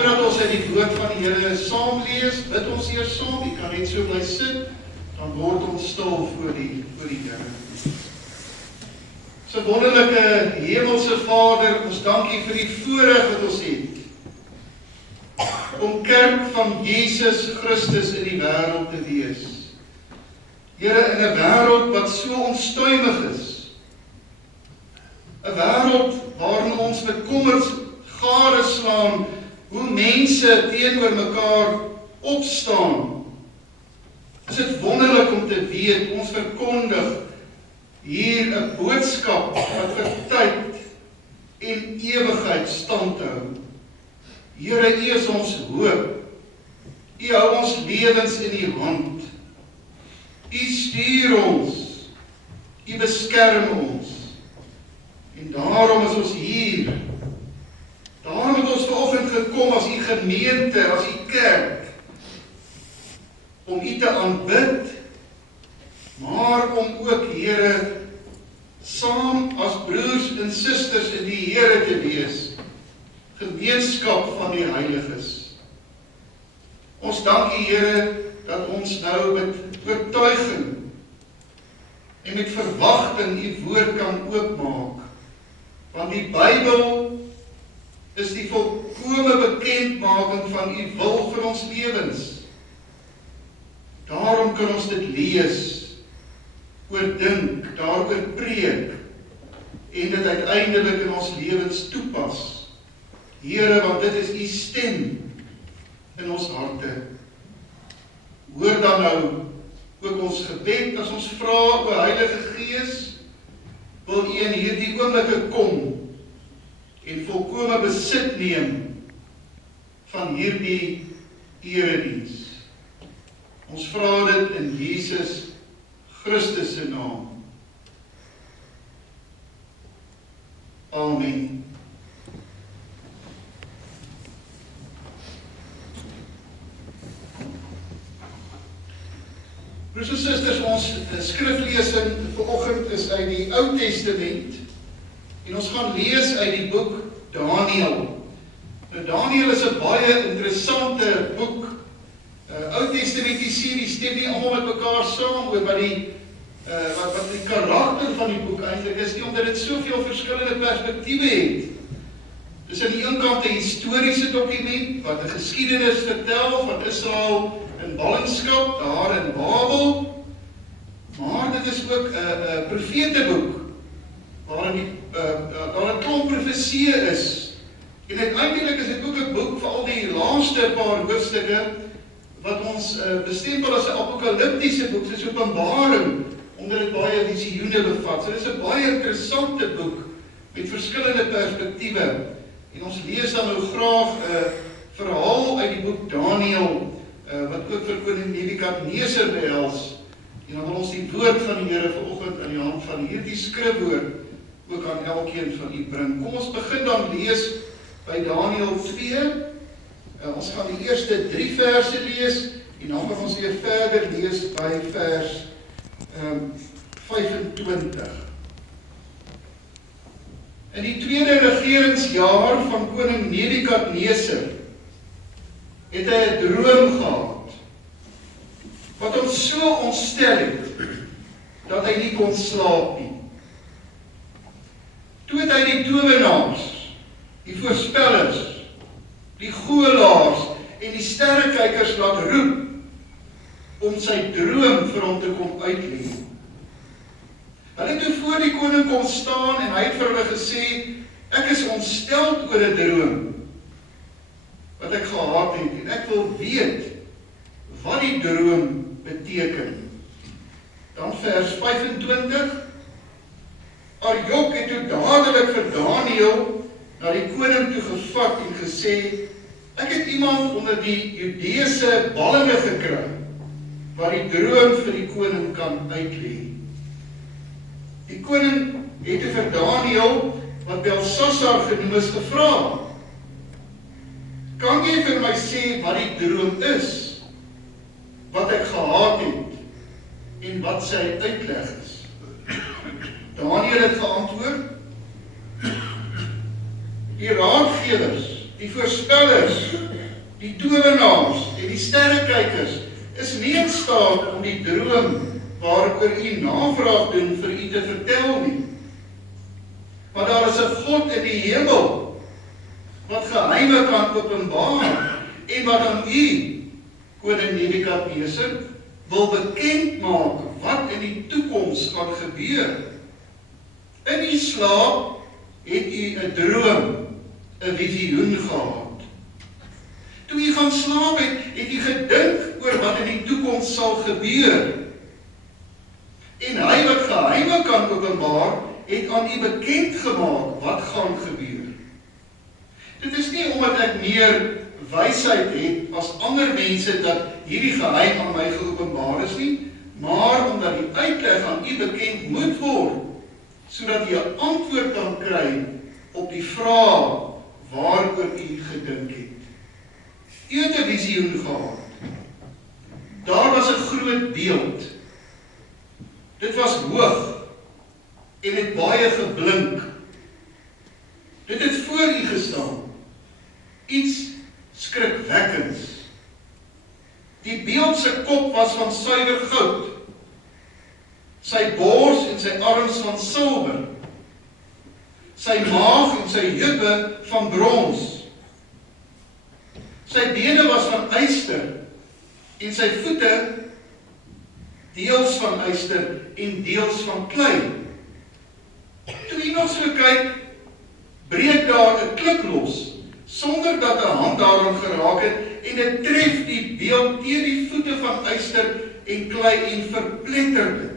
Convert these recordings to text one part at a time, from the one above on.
Voordat ons uit die woord van die Here saam lees, bid ons eers saam. U kan net so bly sit, dan word ons stil voor die Here. So wonderlike hemelse Vader, ons dankie vir die voorreg wat ons het om kerk van Jesus Christus in die wêreld te wees. Here, in 'n wêreld wat so onstuimig is, 'n wêreld waarin ons bekommerd gade slaan hoe mense teenoor mekaar opstaan, is dit wonderlik om te weet, ons verkondig hier 'n boodskap wat vir tyd en ewigheid stand hou. Here, U is ons hoop. U hou ons lewens in U hand. U stuur ons. U beskerm ons. En daarom is ons hier. Daarom het ons vanoggend gekom as U gemeente, as U kerk, om U te aanbid, maar om ook, Here, saam as broers en susters in die Here te wees, gemeenskap van die heiliges. Ons dank U, Here, dat ons nou met oortuiging en met verwagting U woord kan oopmaak, want die Bybel is die volkome bekendmaking van U wil vir ons lewens. Daarom kan ons dit lees, oordink, daaroor preek, en dit uiteindelik in ons lewens toepas. Here, want dit is U stem in ons harte. Hoor dan nou ook ons gebed, as ons vra, o Heilige Gees, wil U in hierdie oomblikke kom, en volkome besit neem van hierdie erediens. Ons vra dit in Jesus Christus se naam. Amen. Broers en susters, ons skriflesing vanoggend is uit die Ou Testament, en ons gaan lees uit die boek Daniël. Nou, Daniël is 'n baie interessante boek. Ou Testamentiese die stem nie almal met mekaar saam oor wat die karakter van die boek eintlik is nie, omdat dit soveel verskillende perspektiewe het. Dis aan die een kant 'n historiese dokument wat 'n geskiedenis vertel van Israel in ballingskap daar in Babel, maar dit is ook 'n profeteboek waarin daar 'n klomp profesieë is. En uiteindelik is dit ook 'n boek vir al die laaste paar hoofstukke wat ons bestempel as 'n apokaliptiese boek, soos Openbaring, omdat dit baie visioene bevat. So dit is 'n baie interessante boek met verskillende perspektiewe. En ons lees dan nou graag 'n verhaal uit die boek Daniël, wat ook vir koning Nebukadneser behels. En dan wil ons die woord van die Here vanoggend aan die hand van hierdie skrifwoord ook aan elkeen van u bring. Kom ons begin dan lees by Daniël 2. Ons gaan die eerste 3 verse lees en dan gaan ons weer verder lees by vers 25. In die tweede regeringsjaar van koning Nebukadneser het hy 'n droom gehad wat hom so ontstel het dat hy nie kon slaap nie. Toe het hy die towenaars, die voorspellers, die goëlaars en die sterrekykers laat roep om sy droom vir hom te kom uitlei. Hulle het toe voor die koning kom staan en hy het vir hulle gesê, ek is ontstel oor 'n droom wat ek gehad het en ek wil weet wat die droom beteken. Dan vers 25. Arjok het toe dadelik vir Daniël na die koning toe gevat en gesê, ek het iemand onder die Judeese ballinge gekry wat die droom vir die koning kan uitlei. Die koning het toe vir Daniël, wat Belsassar genoem is, gevra, kan jy vir my sê wat die droom is, wat ek gehad het, en wat sy uitleg is? Daniël het geantwoord, die raadgewers die voorspellers, die towenaars en die sterrekykers is nie in staat om die droom waaroor u navraag doen vir u te vertel nie. Maar daar is 'n God in die hemel wat geheime kan openbaar en wat aan u, koning Nebukadneser, wil bekend maak wat in die toekoms gaan gebeur. In u slaap het u 'n droom, 'n visioen gehad. Toe u gaan slaap het u gedink oor wat in die toekoms sal gebeur. En hy wat geheime kan openbaar, het aan u bekend gemaak wat gaan gebeur. Dit is nie omdat ek meer wysheid het as ander mense dat hierdie geheim aan my geopenbaar is nie, maar omdat die uitleg aan u bekend moet word, sodat u 'n antwoord kan kry op die vraag waaroor u gedink het. U het 'n visioen gehad. Daar was 'n groot beeld. Dit was hoog en het baie geblink. Dit het voor u gestaan. Iets skrikwekkends. Die beeld se kop was van suiwer goud. Sy bors en sy arms van silwer. Sy maag en sy heupe van brons. Sy bene was van yster en sy voete deels van yster en deels van klei. Toe jy nog so kyk, breek daar 'n klip los, sonder dat 'n hand daaraan geraak het, en dit tref die beeld teen die voete van yster en klei en verpletter dit.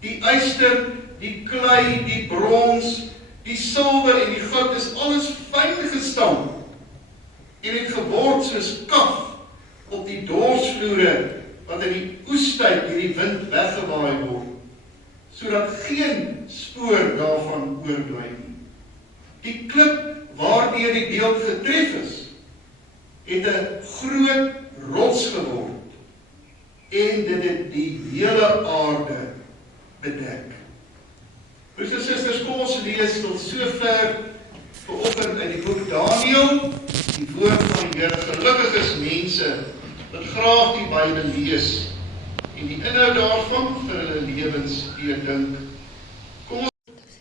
Die yster, die klei, die brons, die silwer en die goud is alles fyn gestamp en het geword soos kaf op die dorsvloere wat in die oestyd deur die wind weggewaai word, sodat geen spoor daarvan oorbly nie. Die klip waardeur die beeld getref is, het 'n groot rots geword en dit het die hele aarde bedek. Broers en susters, kom ons lees tot sover vanoggend uit die boek Daniël, die woord van die Here. Gelukkig is mense wat graag die Bybel lees en die inhoud daarvan vir hulle lewens deurdink. Kom ons.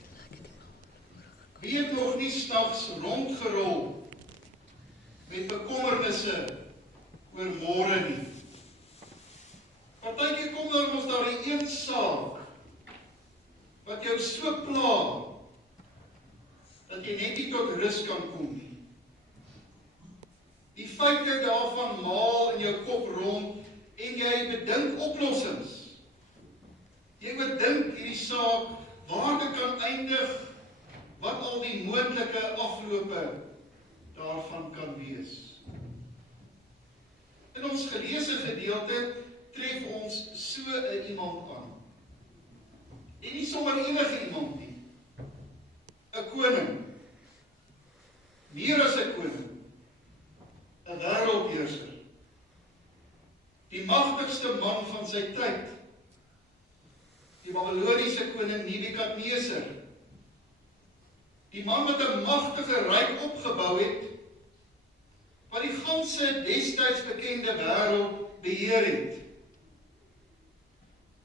Wie het nog nie snags rondgerol met bekommernisse oor môre nie? Partykeer kom daar ons daar 'n een saak wat jou so pla dat jy net nie tot rus kan kom nie. Die feite daarvan maal in jou kop rond en jy bedink oplossings. Jy bedink hierdie saak waar dit kan eindig, wat al die moontlike aflope daarvan kan wees. In ons geleesde gedeelte tref ons so 'n iemand aan. En nie sommer enige iemand nie. 'n Koning. Meer as 'n koning. 'n wêreldheerser. Die magtigste man van sy tyd. Die Babiloniese koning Nebukadneser. Die man wat 'n magtige ryk opgebou het, wat die ganse destyds bekende wêreld beheer het.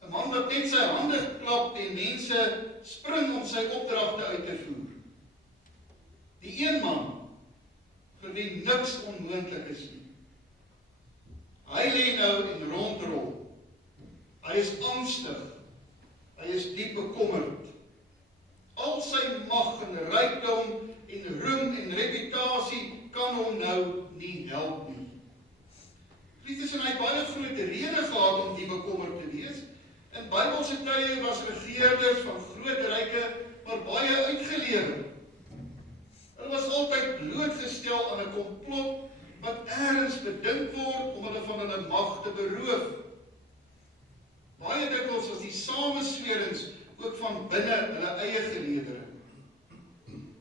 'n man wat net sy hande klap en mense spring om sy opdragte uit te voer. Die een man vir wie niks onmoontlik is nie. Hy lê nou en rondrol. Hy is angstig. Hy is diep bekommerd. Al sy mag en rykdom en roem en reputasie kan hom nou nie help nie. Vriende, en hy het baie groot rede gehad om diep bekommerd te wees. In Bybelse tye was regerders van groot ryke maar baie uitgelewer. Hulle was altyd blootgestel aan 'n komplot wat ergens bedink word om hulle van hulle mag te beroof. Baie dikwels was die sameswerings ook van binne hulle eie geleedere.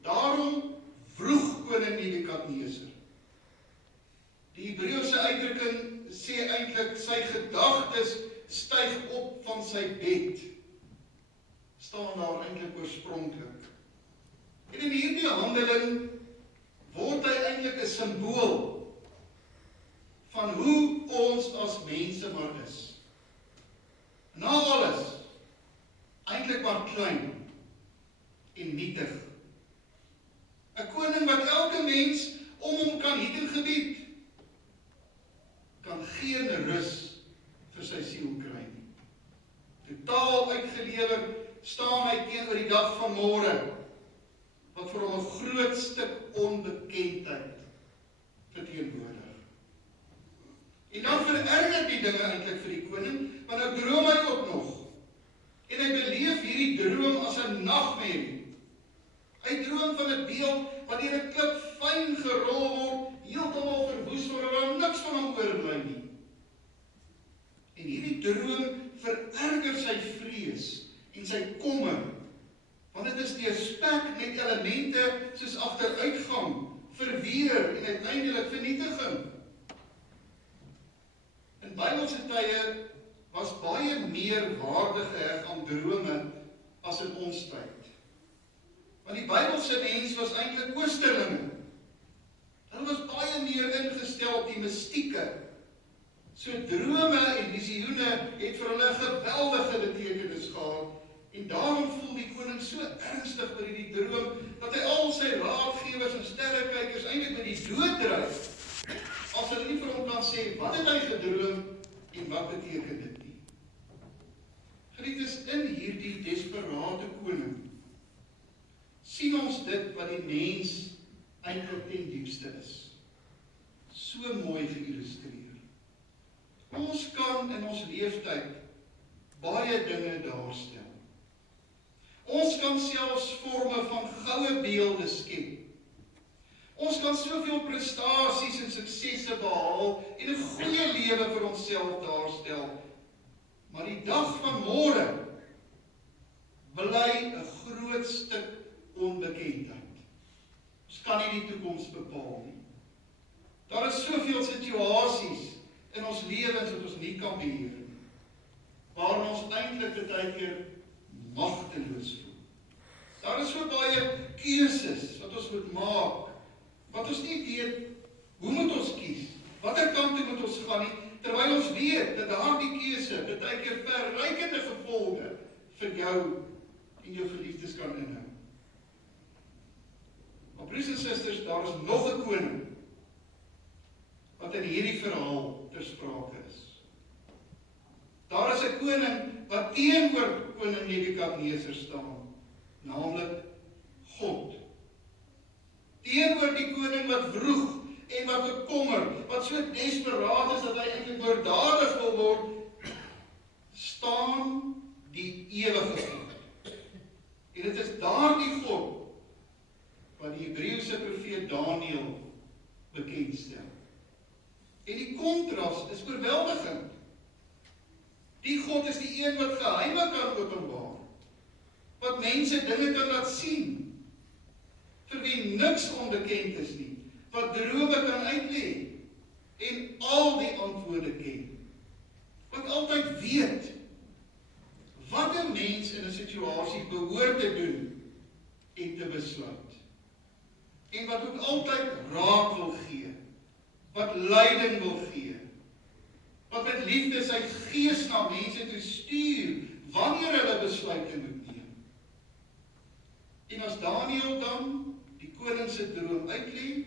Daarom vroeg koning Nebukadneser. Die Hebreëse uitdrukking sê eintlik sy gedagtes styg op van sy bed. Staan daar eintlik oorspronklik. En in hierdie handeling word hy eintlik 'n simbool van hoe ons as mense maar is. Na alles, eintlik maar klein en nietig. 'n Koning wat elke mens om hom kan hiet en gebied, kan geen rus vir sy siel kry nie. Totaal uitgelewer staan hy teenoor die dag van môre, wat vir hom 'n groot stuk onbekendheid verteenwoordig. En dan vererger die dinge eintlik vir die koning, want nou droom hy ook nog. En hy beleef hierdie droom as 'n nagmerrie. Hy droom van 'n beeld wat deur 'n klip fyn gerol word, heeltemal verwoes word, waar niks van hom oorbly nie. En hierdie droom vererger sy vrees en sy kommer, want dit is deurspek met elemente soos agteruitgang, verweer en uiteindelik vernietiging. In Bybelse tye was baie meer waarde geheg aan drome as in ons tyd. Want die Bybelse mens was eintlik oosterlinge. Hulle was baie meer ingestel op die mystieke. So drome en visioene het vir hulle 'n geweldige betekenis gehad. En daarom voel die koning so ernstig oor hierdie droom, dat hy al sy raadgewers en sterrekykers eintlik by die dood dryf, as hulle nie vir hom kan sê wat het hy gedroom en wat beteken dit nie. Geliefdes, in hierdie desperate koning sien ons dit wat die mens eintlik ten diepste is. So mooi geïllustreer. Ons kan in ons leeftyd baie dinge daarstel. Ons kan selfs vorme van goue beelde skep. Ons kan soveel prestasies en suksesse behaal en 'n goeie lewe vir onsself daarstel. Maar die dag van môre bly 'n groot stuk onbekendheid. Ons kan nie die toekoms bepaal nie. Daar is soveel situasies in ons lewens wat ons nie kan beheer nie, waarin ons eintlik baie keer magteloos voel. Daar is so baie keuses wat ons moet maak, wat ons nie weet hoe moet ons kies, watter kant toe moet ons gaan nie, terwyl ons weet dat daardie keuse baie keer verrykende gevolge vir jou en jou geliefdes kan inhou. Maar broers en susters, daar is nog 'n koning wat in hierdie verhaal ter sprake is. Daar is 'n koning wat teenoor koning Nebukadneser staan, naamlik God. Teenoor die koning wat vroeg en wat bekommer, wat so desperaat is dat hy eintlik moorddadig wil word, staan die ewige God. En dit is daardie God wat die Hebreëse profeet Daniël bekendstel. En die kontras is oorweldigend. Die God is die een wat geheime kan openbaar, wat mense dinge kan laat sien, vir wie niks onbekend is nie, wat drome kan uitlê en al die antwoorde ken, wat altyd weet wat 'n mens in 'n situasie behoort te doen en te besluit, en wat ook altyd raad wil gee, wat leiding wil gee, wat met liefde sy gees na mense toe stuur, wanneer hulle besluite moet neem. En as Daniël dan die koning se droom uitlê,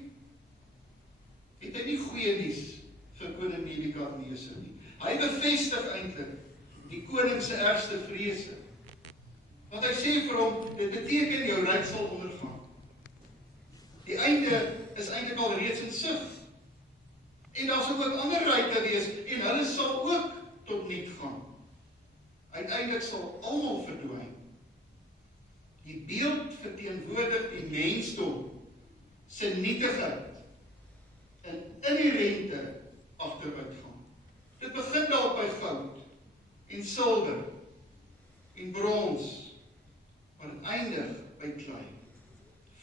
het hy nie goeie nuus vir koning Nebukadneser nie. Hy bevestig eintlik die koning se ergste vrese. Want hy sê vir hom, dit beteken jou ryk sal ondergaan. Die einde is eintlik al reeds in sig. En daar sal ook ander ryke wees, en hulle sal ook tot niet gaan. Uiteindelik sal almal verdwyn. Die beeld verteenwoordig die mensdom se nietigheid en inherente agteruitgang. Dit begin dalk by goud en silwer en brons, maar dit eindig by klei.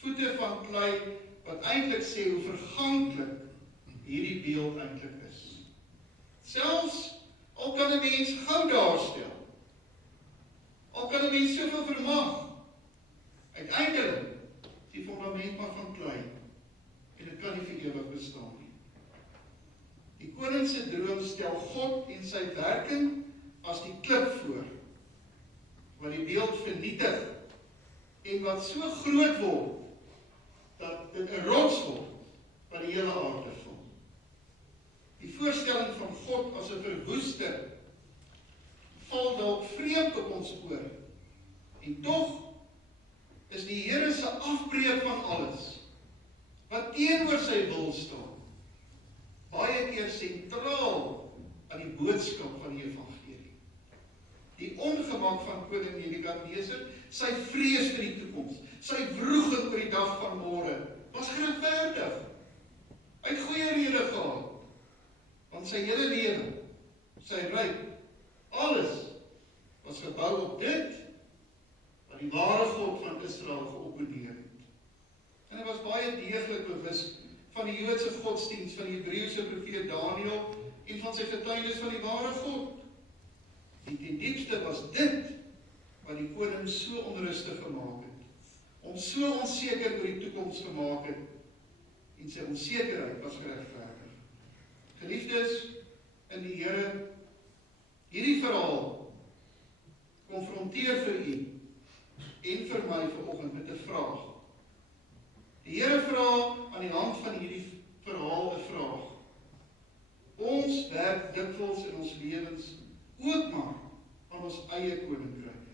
Voete van klei wat eintlik sê hoe verganklik hierdie beeld eintlik is. Selfs al kan 'n mens goud daarstel, al kan 'n mens soveel vermag, uiteindelik is die fondament maar van klei en dit kan nie vir staan nie. Die koning se droom stel God en sy werking as die klip voor, wat die beeld vernietig en wat so groot word, dat dit 'n rots word, wat die hele aarde vul. Die voorstelling van God as 'n verwoester, val dalk vreemd op ons oor, en tog is die Here se afbreek van alles, wat teenoor sy wil staan, baie keer sentraal aan die boodskap van die evangelie. Die ongemak van koning Nebukadneser, sy vrees vir die toekoms, sy wroeging oor die dag van môre, was geregverdig. Hy het goeie rede gehad, want sy hele lewe, sy ryk, alles was gebou op dit, wat die ware God van Israel geopponeer het. En hy was baie deeglik bewus van die Joodse godsdienst, van die Hebreëse profeet Daniël, en van sy getuienis van die ware God. En ten diepste was dit, wat die koning so onrustig gemaak het, om so onseker oor die toekoms gemaak het, en sy onsekerheid was geregverdig. Geliefdes in die Here, hierdie verhaal konfronteer vir u en vir my vanoggend met 'n vraag. Die Here vra aan die hand van hierdie verhaal 'n vraag. Ons werk dikwels in ons lewens ook maar aan ons eie koninkryk.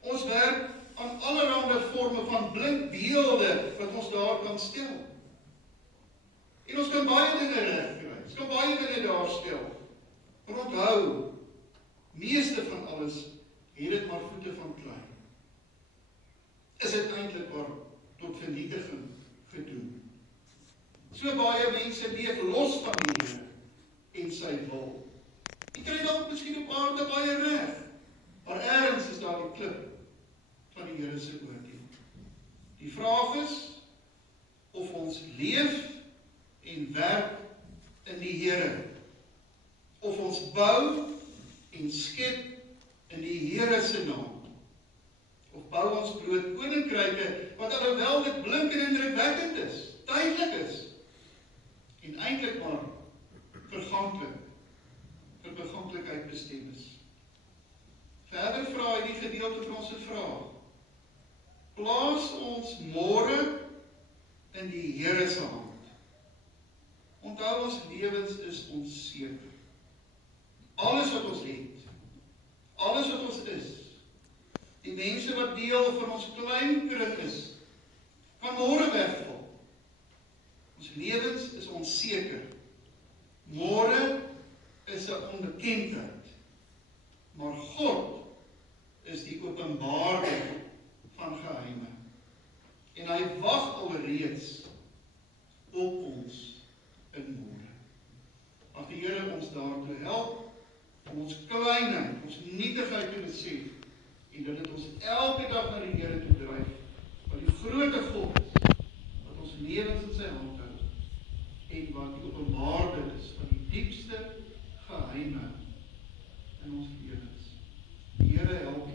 Ons werk aan allerlei vorme van blink beelde wat ons daar kan stel. En ons kan baie dinge regkry. Ons kan baie dinge daar stel. Maar onthou, meeste van alles het dit maar voete van klei. Is dit eintlik maar tot vernietiging gedoen. So baie mense leef los van die Here en sy wil. Jy kry dalk miskien op aarde baie reg, maar ergens is daar die klip van die Here se oordeel. Die vraag is of ons leef en werk in die Here, of ons bou en skep in die Here se naam, of bou ons bloot koninkryke wat alhoewel dit blink en indrukwekkend is, tydelik is, en eintlik maar verganklik, vir beganklikheid bestem is. Verder vra hy die gedeelte vir ons 'n vraag. Plaas ons môre in die Here se hand. Onthou, ons lewens is onseker. Alles wat ons het, alles wat ons is, die mense wat deel van ons klein kring is, kan môre wegval. Ons lewens is onseker. Môre is 'n onbekendheid. Maar God is die openbaarder van geheime. En hy wag alreeds op ons in môre. Mag die Here ons daartoe help om ons kleinheid, ons nietigheid te besef en dat dit ons elke dag na die Here toe dryf, wat die grootte God is, wat ons lewens in sy hand hou en wat die openbaarder is van die diepste geheime in ons lewens. Die Here help